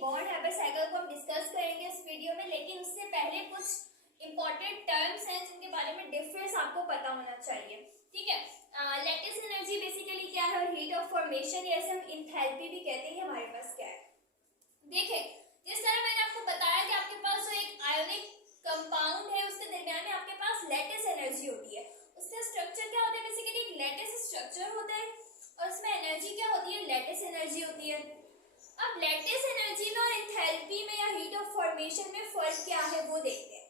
Bond habit cycle को हम discuss करेंगे इस वीडियो में, लेकिन उससे पहले कुछ इंपॉर्टेंट टर्म्स हैं जिनके बारे में डिफरेंस आपको पता होना चाहिए। ठीक है, लैटिस एनर्जी बेसिकली क्या है और हीट ऑफ फॉर्मेशन या हम इंथैल्पी भी कहते हैं, हमारे पास क्या है। देखिए, जिस तरह मैंने आपको बताया कि आपके पास जो एक आयोनिक कंपाउंड है उसके दरमियान में आपके पास लैटिस एनर्जी होती है। उसका स्ट्रक्चर क्या होता है, बेसिकली एक लैटिस स्ट्रक्चर होता है और उसमें एनर्जी क्या होती है, लैटिस एनर्जी होती है। अब लैटिस एनर्जी में और एंथैल्पी में या हीट ऑफ फॉर्मेशन में फर्क क्या है वो देखते हैं।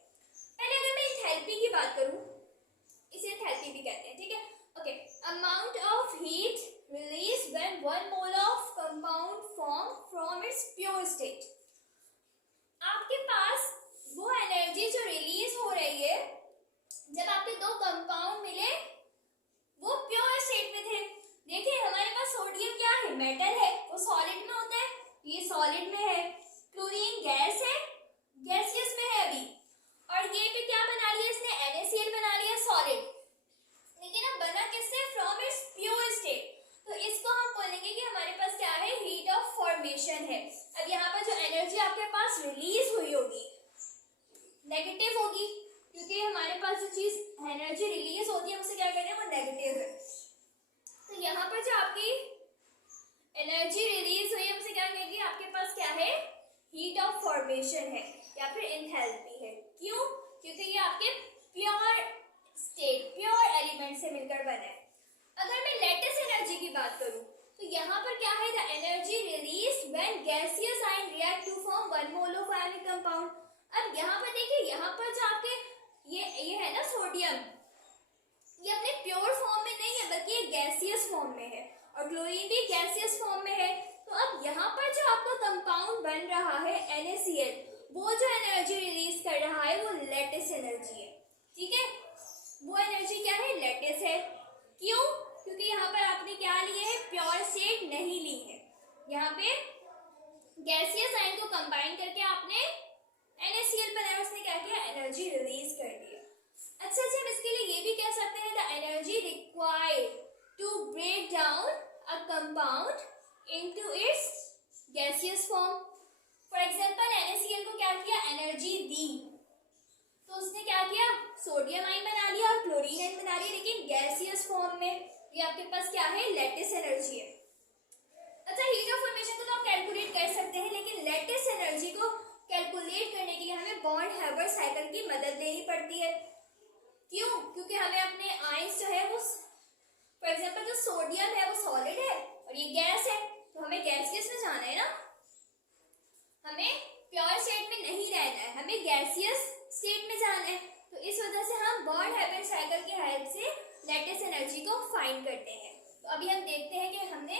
पहले अगर मैं एंथैल्पी की बात करूं, इसे एंथैल्पी भी कहते हैं। ठीक है, okay, amount of heat release when 1 mole of compound form from its pure state. आपके पास वो एनर्जी जो रिलीज हो रही है जब आपके दो कंपाउंड मिले वो प्योर स्टेट में थे। देखिए, हमारे पास सोडियम क्या है, मेटल है, वो सॉलिड में होता है, ये सॉलिड में है। क्लोरीन गैस है, गैसियस में है अभी, और ये पे क्या बना लिया इसने, NaCl बना लिया सॉलिड। लेकिन अब बना किससे, फ्रॉम इट्स प्योर स्टेट। तो इसको हम बोलेंगे कि हमारे पास क्या है, हीट ऑफ फॉर्मेशन है। अब यहाँ पर जो एनर्जी आपके पास रिलीज हुई होगी नेगेटिव होगी, क्योंकि हमारे पास जो चीज एनर्जी रिलीज होती है उसे क्या कहते हैं, वो नेगेटिव है। तो यहाँ पर जो आपकी एनर्जी रिलीज हुई है उसे क्या कहेंगे, आपके पास क्या है, हीट ऑफ फॉर्मेशन है या फिर एंथैल्पी है। क्यों, क्योंकि ये आपके प्योर स्टेट, प्योर एलिमेंट से मिलकर बना है। अगर मैं लैटिस एनर्जी की बात करूं तो यहाँ पर क्या है, the energy release when gaseous ion react to form 1 mole of ionic compound. अब यहाँ पर देखिए, यहाँ पर जो आपके ये है ना सोडियम, ये अपने प्योर फॉर्म में नहीं है बल्कि ये गैसियस फॉर्म में है, और क्लोरीन भी गैसियस फॉर्म में है। तो अब यहाँ पर जो आपका कंपाउंड बन रहा है NaCl, वो जो एनर्जी रिलीज कर रहा है वो लैटिस एनर्जी है। ठीक है, वो एनर्जी क्या है, लैटिस है। क्यों, क्योंकि यहाँ पर आपने क्या लिए है, प्योर स्टेट नहीं ली है। यहाँ पे गैसियस आयन को कंबाइन करके आपने NaCl बनाया, उसने क्या किया, एनर्जी रिलीज कर दिया। अच्छा जी, हम इसके लिए ये भी कह सकते हैं the energy required to break down a compound into its gaseous form. For example NaCl को क्या किया, एनर्जी दी, तो उसने क्या किया, सोडियम आयन बना लिया और क्लोरीन आयन बना लिया, लेकिन गैसियस फॉर्म में। ये आपके पास क्या है, लैटिस एनर्जी है। अच्छा, हीट ऑफ फॉर्मेशन को तो आप कैलकुलेट कर सकते हैं, लेकिन लैटिस एनर्जी को कैलकुलेट करने के लिए हमें बॉन्ड हैबर साइकिल की मदद लेनी पड़ती है। क्यों, क्योंकि हमें अपने आयंस जो है वो, फॉर एग्जांपल जो सोडियम है वो सॉलिड है और ये गैस है, तो हमें गैसियस में जाना है ना, हमें प्योर स्टेट में नहीं रहना है, हमें गैसियस स्टेट में जाना है। तो इस वजह से हम बॉन्ड हैबर साइकिल की हेल्प से लैटिस एनर्जी को फाइंड करते हैं। तो अभी हम देखते हैं कि हमने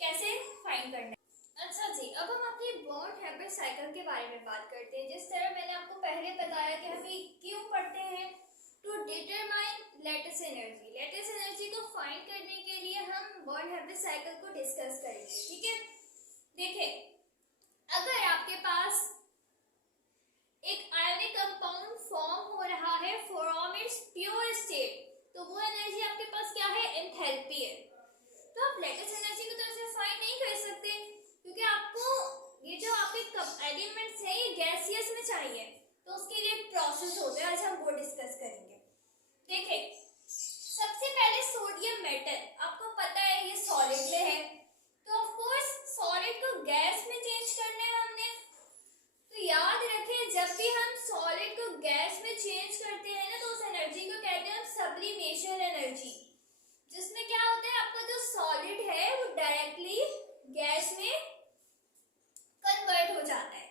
कैसे फाइंड करना है। अच्छा जी, अब हम अपनी बॉन्ड हैबर साइकिल के बारे में बात करते हैं। जिस तरह मैंने आपको पहले बताया कि हम क्यों पढ़ते हैं, to determine lattice energy. Lattice energy को फाइंड करने के लिए हम बॉन्ड हैबर साइकिल को डिस्कस करेंगे। ठीक है, देखिए, अगर आपके पास एक आयोनिक कंपाउंड फॉर्म हो रहा है फ्रॉम इट्स प्योर स्टेट, तो वो एनर्जी आपके पास क्या है, एंथैल्पी है। तो आप लैटिस एनर्जी को तो ऐसे फाइंड नहीं कर सकते, क्योंकि आपको ये जो आपके एलिमेंट्स है ये गैसियस में चाहिए, तो उसके लिए एक प्रोसेस होता है, आज हम वो डिस्कस करेंगे। देखिए, सबसे पहले सोडियम मेटल, आपको पता है ये सॉलिड में है, तो ऑफ कोर्स सॉलिड को गैस में चेंज करना है हमने। तो याद रखें, जब भी हम सॉलिड को गैस में चेंज करते हैं ना, तो उस एनर्जी को कहते हैं हम सब्लिमेशन एनर्जी, जिसमें क्या होता है, आपका जो सॉलिड है वो डायरेक्टली गैस में कन्वर्ट हो जाता है।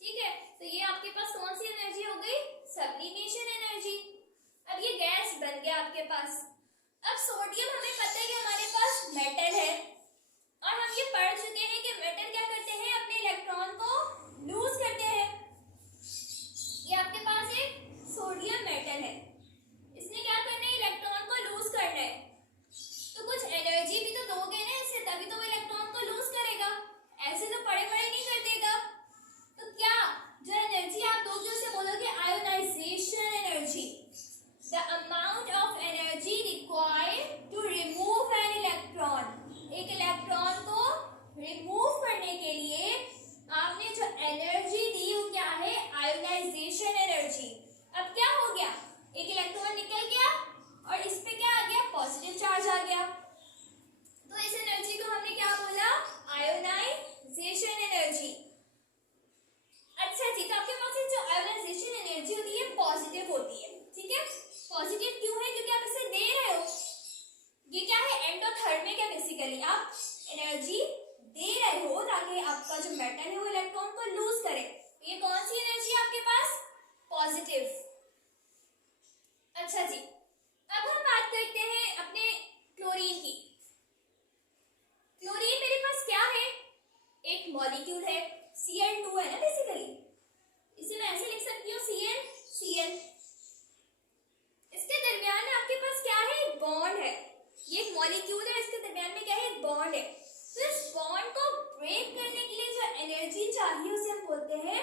ठीक है, तो ये आपके पास कौन सी एनर्जी हो गई, सब्लिमेशन एनर्जी। अब ये गैस बन गया आपके पास। अब सोडियम, हमें पता है कि हमारे पास मेटल है, और हम ये पढ़ चुके हैं कि मेटल क्या करते हैं, अपने इलेक्ट्रॉन को लूज करते हैं। ये आपके पास एक सोडियम मेटल है, इसने क्या करना है, इलेक्ट्रॉन को लूज करना है। तो कुछ एनर्जी भी तो दोगे ना इससे, तभी तो वो इलेक्ट्रॉन को लूज करेगा, ऐसे तो पड़े पड़े नहीं कर देगा। तो क्या जो एनर्जी आप दोगे उसे बोलोगे ionization energy. The amount of energy required to remove an electron, एक एनर्जी दे रहे हो ताकि आपका जो मेटल है वो इलेक्ट्रॉन को लूज करे। ये कौन सी एनर्जी है आपके पास? पॉजिटिव। अच्छा जी, अब हम बात करते हैं अपने क्लोरीन की। क्लोरीन मेरे पास क्या है? एक मॉलिक्यूल है, Cl2 है ना बेसिकली। इसे मैं ऐसे लिख सकती हूँ Cl। इसके दरमियान में आपके पास क्या है? एक बॉन्ड है। ये एक मॉलिक्यूल है, इसके दरमियान में क्या है? एक बॉन्ड है। तो इस बॉन्ड को ब्रेक करने के लिए जो एनर्जी चाहिए उसे हम बोलते हैं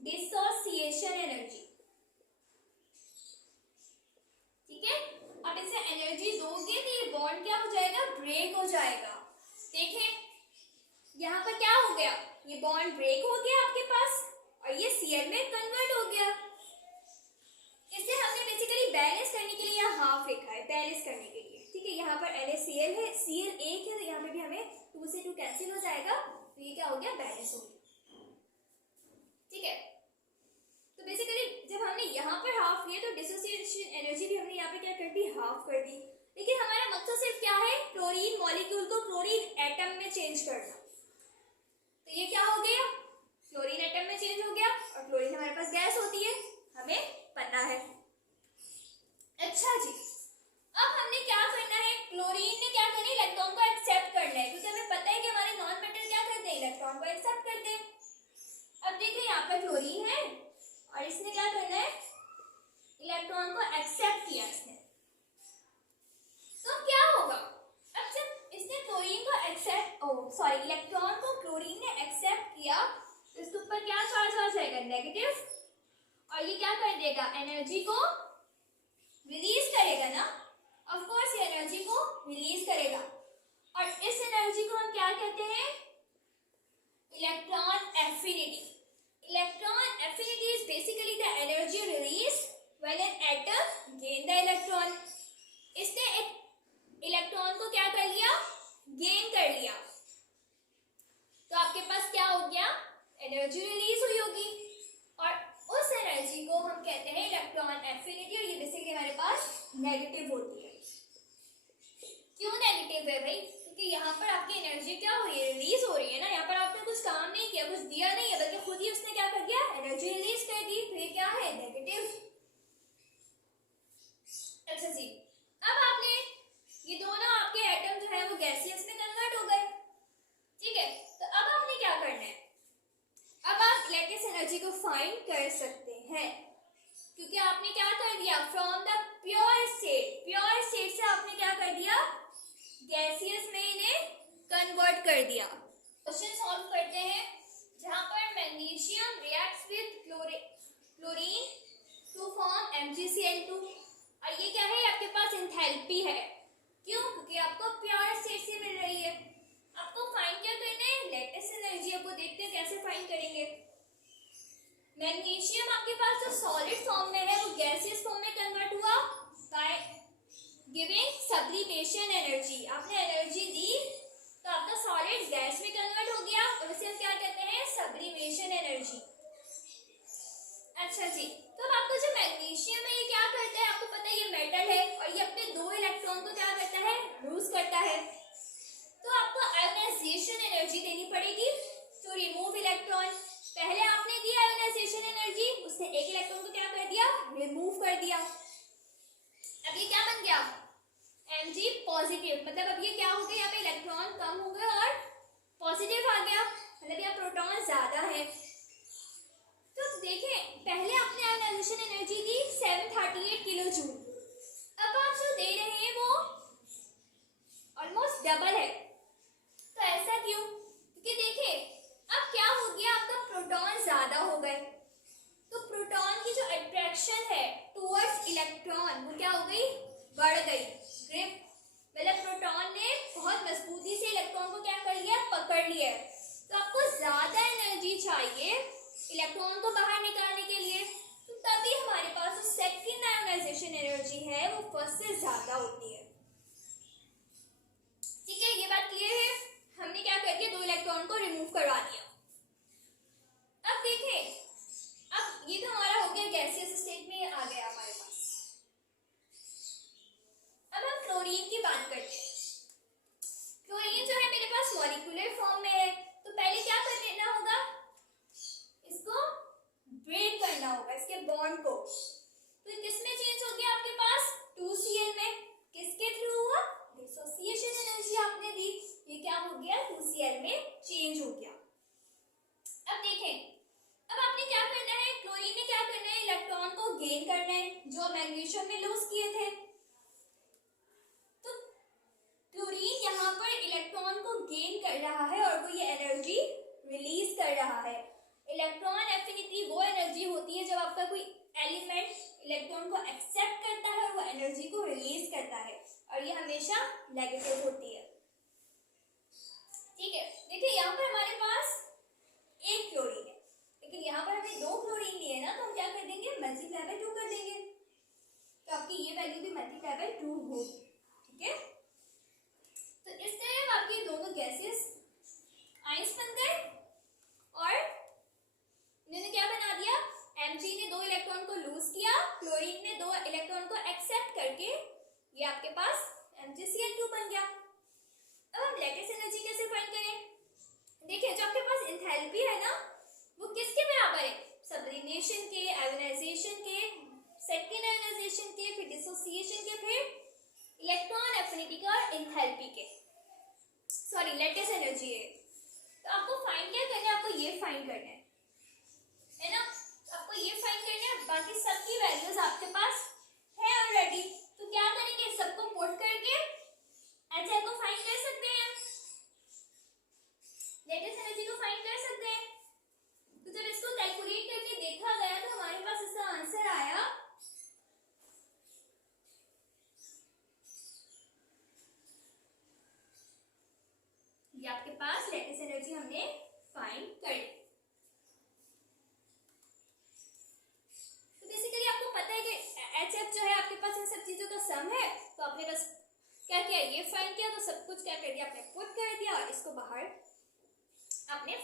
डिसोसिएशन एनर्जी। ठीक है, अब इसे एनर्जी दोगे तो ये बॉन्ड क्या हो जाएगा? ब्रेक हो जाएगा। देखें यहाँ पर क्या हो गया? ये बॉन्ड ब्रेक हो गया आपके पास और ये Cl में कन्वर्ट हो गया। इसे हमने बेसिकली बैलेंस करने के लिए यहाँ हाफ लिखा है, बैलेंस करने के लिए। ठीक है, यहाँ पर NaCl है, Cl एक है, तो यहाँ पे भी हमें 2 से 2 कैंसिल हो जाएगा, तो ये क्या हो गया? बैलेंस हो गया। ठीक है, तो बेसिकली जब हमने यहाँ पर हाफ लिया तो डिसोसिएशन एनर्जी भी हमने यहाँ पे क्या कर दी? हाफ कर दी। लेकिन हमारा मकसद सिर्फ क्या है? क्लोरीन मॉलिक्यूल को क्लोरीन एटम में चेंज करना। तो ये क्या हो गया? क्लोरीन एटम में चेंज हो गया और क्लोरीन हमारे पास गैस होती है, हमें पता है। अच्छा जी, अब हमने क्या करना है? क्लोरीन ने क्या करना है? इलेक्ट्रॉन को एक्सेप्ट करना है, क्योंकि हमें पता है कि हमारे नॉन मेटल क्या करते हैं? इलेक्ट्रॉन को एक्सेप्ट करते हैं। अब देखिए यहाँ पर क्लोरीन है और इसने क्या करना है? इलेक्ट्रॉन को एक्सेप्ट किया इसने। तो क्या होगा? अब जब इसने क्लोरीन को इलेक्ट्रॉन को क्लोरीन ने एक्सेप्ट किया तो इसके ऊपर क्या चार्ज आ जाएगा? नेगेटिव। और ये क्या कर देगा? एनर्जी को रिलीज करेगा ना। ऑफ कोर्स ये एनर्जी को रिलीज करेगा और इस एनर्जी को हम क्या कहते हैं? Electron affinity. Electron affinity is basically the energy release when an atom gain the electron. इसने एक इलेक्ट्रॉन को क्या कर लिया? गेन कर लिया, तो आपके पास क्या हो गया? एनर्जी रिलीज हुई होगी और उस एनर्जी को हम कहते हैं इलेक्ट्रॉन एफिनिटी और ये बेसिकली हमारे पास नेगेटिव होती है। क्यों नेगेटिव है भाई? क्योंकि यहाँ पर आपकी एनर्जी क्या हो रही है? रिलीज हो रही है ना। यहाँ पर आपने कुछ काम नहीं किया, कुछ दिया नहीं है, बल्कि खुद ही उसने क्या कर दिया? एनर्जी रिलीज कर दी, तो ये क्या है? नेगेटिव। अच्छा जी, अब आपने ये दोनों आपके एटम जो है वो गैसियस में कन्वर्ट हो गए। ठीक है, तो अब आपने क्या करना है? अब आप लेटेस्ट एनर्जी को फाइंड कर सकते हैं, क्योंकि आपने क्या कर दिया? फ्रॉम द प्योर स्टेट से आपने क्या कर दिया? गैसियस में इन्हें कन्वर्ट कर दिया। क्वेश्चन सॉल्व करते हैं जहां पर magnesium reacts with chlorine to form MgCl2 और ये क्या है? आपके पास एंथैल्पी है। क्यों? क्योंकि आपको प्योर स्टेट से मिल रही है। आपको फाइंड क्या करना है? Latest energy. आपको देखते हैं कैसे फाइंड करेंगे। मैग्नीशियम आपके पास जो सॉलिड फॉर्म में है वो गैसियस फॉर्म में कन्वर्ट हुआ बाय गिविंग सब्लिमेशन एनर्जी। आपने एनर्जी दी तो आपका सॉलिड गैस में कन्वर्ट हो गया और उसे हम क्या कहते हैं? Sublimation energy. अच्छा जी, तो अब आपको जो मैग्नीशियम है ये क्या करता है? आपको पता है ये मेटल है और ये अपने 2 इलेक्ट्रॉन को क्या करता है? लूज करता है। तो आपको आयोनाइजेशन एनर्जी देनी पड़ेगी टू रिमूव इलेक्ट्रॉन। पहले आपने दिया आयोनाइजेशन एनर्जी, उसने एक इलेक्ट्रॉन को क्या कर दिया? रिमूव कर दिया। अब ये क्या बन गया? Mg positive. मतलब अब ये क्या हो गया? यहाँ पे इलेक्ट्रॉन कम हो गए और पॉजिटिव आ गया, मतलब यहाँ प्रोटॉन ज्यादा है। तो देखें, पहले आपने आयोनाइजेशन एनर्जी दी 738 किलो जूल, अब आप जो दे रहे हैं वो ऑलमोस्ट डबल है। तो ऐसा क्यों? क्योंकि देखिए अब क्या हो गया? आपका प्रोटॉन ज्यादा हो गए, तो प्रोटॉन की जो अट्रैक्शन है टुवर्ड्स इलेक्ट्रॉन वो क्या हो गई? बढ़ गई। ग्रिप मतलब प्रोटॉन ने बहुत मजबूती से इलेक्ट्रॉन को क्या कर लिया? पकड़ लिया। तो आपको ज्यादा एनर्जी चाहिए इलेक्ट्रॉन को बाहर निकालने के लिए, तो तभी हमारे पास जो सेकंड आयोनाइजेशन एनर्जी है वो फर्स्ट से ज्यादा होती है। ठीक है, ये बात क्लियर है? हमने क्या कर दिया? 2 इलेक्ट्रॉन को रिमूव करवा दिया। अब देखें, अब ये तो हमारा हो गया गैसियस स्टेट में आ गया हमारे पास। अब हम क्लोरीन की बात करते हैं। क्लोरीन जो है मेरे पास HCl में चेंज हो गया। अब देखें, अब आपने क्या करना है, क्लोरीन ने क्या करना है, इलेक्ट्रॉन को गेन करना है जो मैग्नीशियम में लूज किए थे। तो क्लोरीन यहाँ पर इलेक्ट्रॉन को गेन कर रहा है और वो ये एनर्जी रिलीज कर रहा है। इलेक्ट्रॉन एफिनिटी वो एनर्जी होती है जब आपका कोई एलिमेंट इलेक्ट्रॉन को एक्सेप्ट करता है और वो एनर्जी को रिलीज करता है, और ये हमेशा नेगेटिव होती है। ठीक है, देखिए यहाँ पर हमारे पास एक क्लोरीन है, लेकिन यहाँ पर हमें 2 क्लोरीन लिए ना, तो हम क्या कर देंगे, मल्टीप्लाई बाय 2 कर देंगे, तो आपकी ये वैल्यू भी मल्टीप्लाई बाय 2 होगी। ठीक है, तो इस तरह आपके दोनों गैसेस आइंस बन गए और इन्होंने क्या बना दिया, Mg ने 2 इलेक्ट्रॉन को लूज किया, क्लोरीन ने 2 इलेक्ट्रॉन को एक्सेप्ट करके ये आपके पास MgCl2 बन गया। अब हम लैटिस एनर्जी कैसे फाइंड करें, देखिए जो आपके पास एंथैल्पी है ना, वो किसके बराबर है, सब्लिमेशन के, आयोनाइजेशन के, सेकेंड आयोनाइजेशन के, फिर डिसोसिएशन के, फिर इलेक्ट्रॉन एफिनिटी का और एंथैल्पी के, सॉरी लैटिस एनर्जी है। तो आपको फाइंड क्या करना है, आपको ये फाइंड करना है ना, आपको ये फाइंड करना है, बाकी सबकी वैल्यूज आपके पास है ऑलरेडी। तो क्या करेंगे, सबको पुट करके HL को फाइंड कर सकते हैं, लेटेस्ट एनर्जी को फाइंड कर सकते हैं। तो जब इसको कैलकुलेट करके देखा गया तो हमारे पास इसका आंसर आया ये आपके पास लेटेस्ट एनर्जी हमने फाइंड कर ली। तो बेसिकली आपको पता है कि HF जो है आपके पास इन सब चीजों का सम है, तो आपने बस क्या किया, ये फाइंड किया, तो सब कुछ क्या कर दिया, आपने पुट कर दिया और इसको बाहर आपने